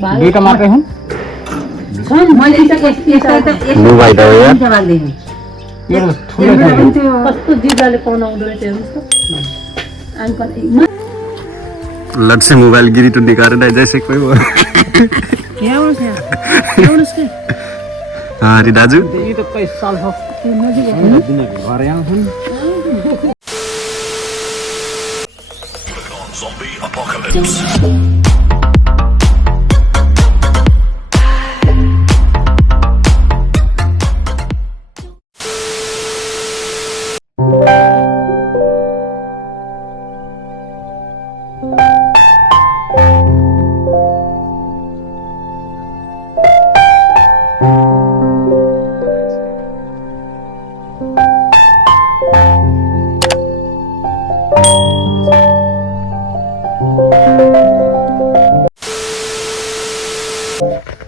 दुईटा मात्रै हुन् मोबाइल हो यार यो ठुलो छ कस्तो जिब्राले पाउन आउँदो रहेछ हेर्नुहोस् त लट से मोबाइल गिरी तो दिखा रहा है जैसे कोई वो हाँ रे दाजु यो त कई साल हो नजिक घर यहाँ हुन् Zombie apocalypse.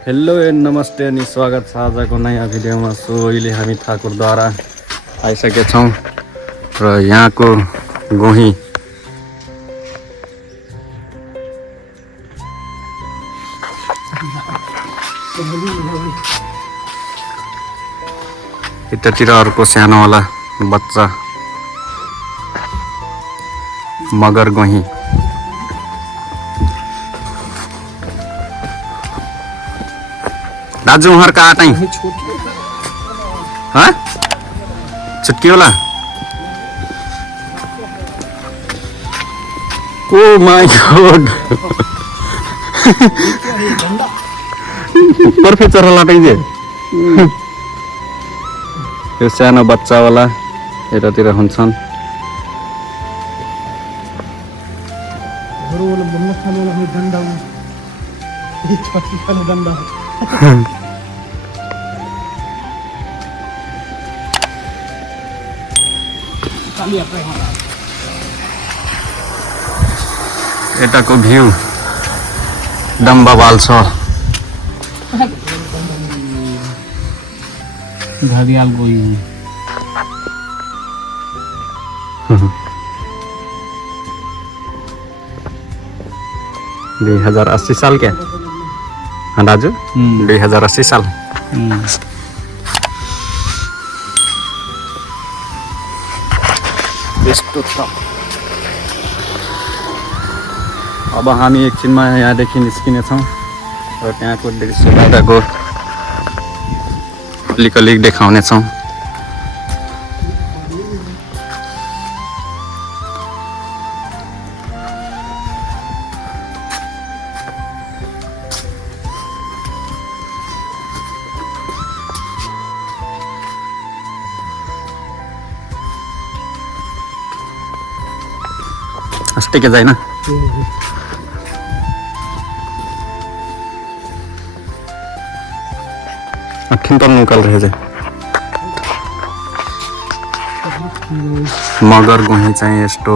हेलो एन्ड नमस्ते अनि स्वागत छ आजको नयाँ भिडियोमा। सो अहिले हामी ठाकुरद्वारा आइसकेका छौँ र यहाँको गोही यतातिर अर्को सानोवाला बच्चा मगर गोही दाजु उहाँ कहाँ आँट हाँ छुट्की होला ओ माय गॉड पर्फेक्ट चरा लाटाइदिए यो सानो बच्चावाला यतातिर हुन्छन् यताको भ्यू डम्बावाल छ घरियाल गोही 2080 साल क्या हाँ दाजु 2080 साल यस्तो छ। अब हामी एकछिनमा यहाँदेखि निस्किनेछौँ र त्यहाँको दृश्य बाहिरको अलिक देखाउनेछौँ। अस्ते के जाए ना अखिन तो निकल रहे थे मगर गोही चाहिए यस्तो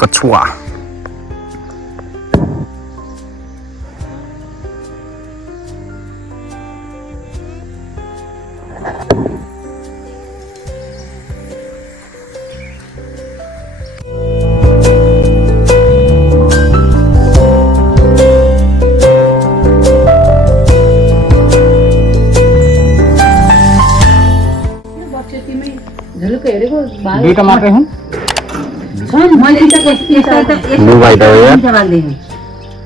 कछुआ दुईटा मात्रै हुन् मोबाइल हो यार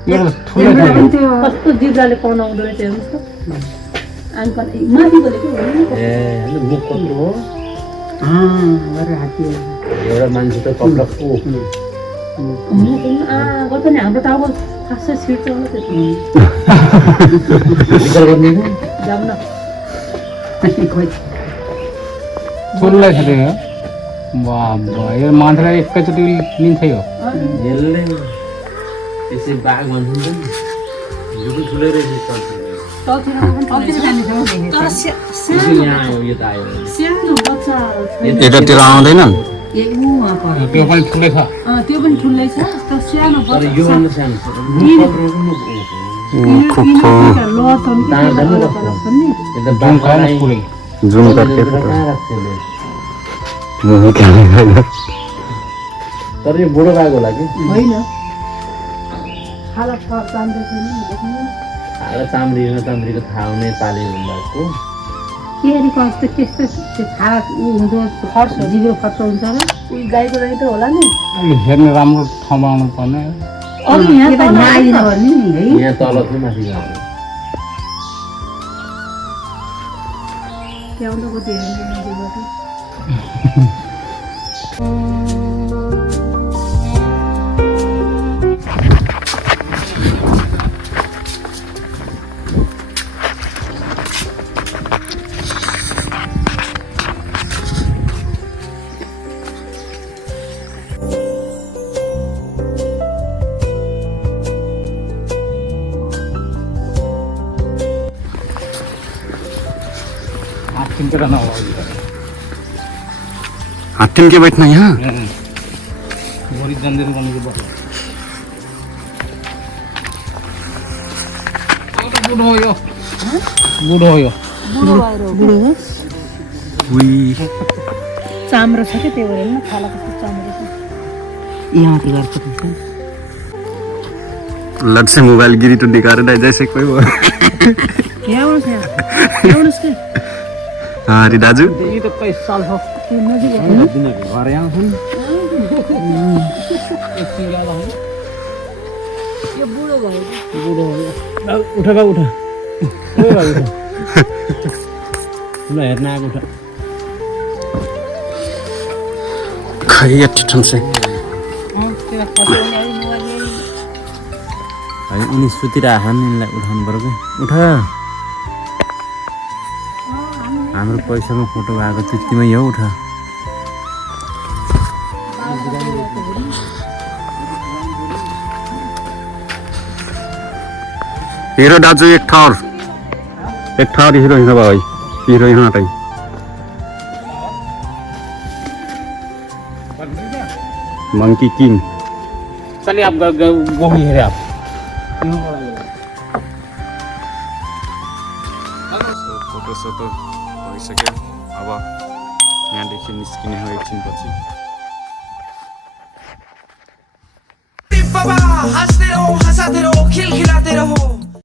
यो ठुलो छ कस्तो जिब्राले पाउन आउँदो रहेछ हेर्नुहोस् त माथि बोलेको एउटा मान्छे त कपडा गर्छ नि हाम्रो त अब खासै छिट्छ होला त्यो जाऊ न ठुलै छ त्यो बाबा यो मान्छेलाई एकैचोटि लिन्छ यो यसले त्यसै बाघ भन्छ नि यो ठुलै रहेछ तर यहाँ आयो यो त आयो सानो बच्चा यतातिर आउँदैनन् ए ऊ वहाँ पर त्यो पनि ठुलै छ त्यो पनि ठुलै छ तर सानो तर पर्छ यो भन्दा सानो छ खुप्पो लथन नि एकदम जुन खाएन पुरै जुम करके कहाँ राख्छ यसले? मुंह क्या लगाएगा तर यो बुढो बाघ होला कि होइन खाला चाम्रे छैन हाल चाम्रीको थाहा हुने पाले हुँदाको के अरे कस्तो त्यस्तो त्यो खाला ऊ हुँदो खर्च जिब्रो खर्च हुन्छ र उयो गाईको लागि त होला नि अहिले हेर्ने राम्रो ठाउँमा आउनु पर्ने अरू यहाँ त आइन भने नि है यहाँ तल थियो माथि गाउँ त्यहाँ कति हेर्ने नदीबाट चिन्ता रहना होगा हाथीम के बैठना यहाँ बोरी जंजीर बन के बैठ बुढ़ो हो यो बुढ़ो हो यो बुढो हो हुई चाम्रो छ क्या त्यही भएर खाला कस्तो चाम्रो छ यहाँ तिर लट से मोबाइल गिरी तो निकाल रहा है जैसे कोई वो यहाँ आउनुहोस् यहाँ के हाँ रे दाजू ये तो 25 साल हो त्यो नजिक घर यहाँ छन् एकछिन ज्यादा हो यो बुढो भयो बुढो हो यो उठा बा उठा ओ बा उठा ल हेर्न आएको उठा खै ठिठन से है उनी सुतिरहेको नि यसलाई उठाउनु पर्यो कि उठा हाम्रो पैसामा फोटो आएको त्यतिमै हो उठा हीरो दाजू एक ठाउँ हीरो हिँड्नु भयो हीरो हिँड्न टाइम मंकी किंग चलिए आप गोही हेरे आप फोटो सोटो भइसक्यो अब यहाँदेखि निस्किने हो एकछिनपछि बाबा हंसते रहो हंसाते रहो खिलखिलाते रहो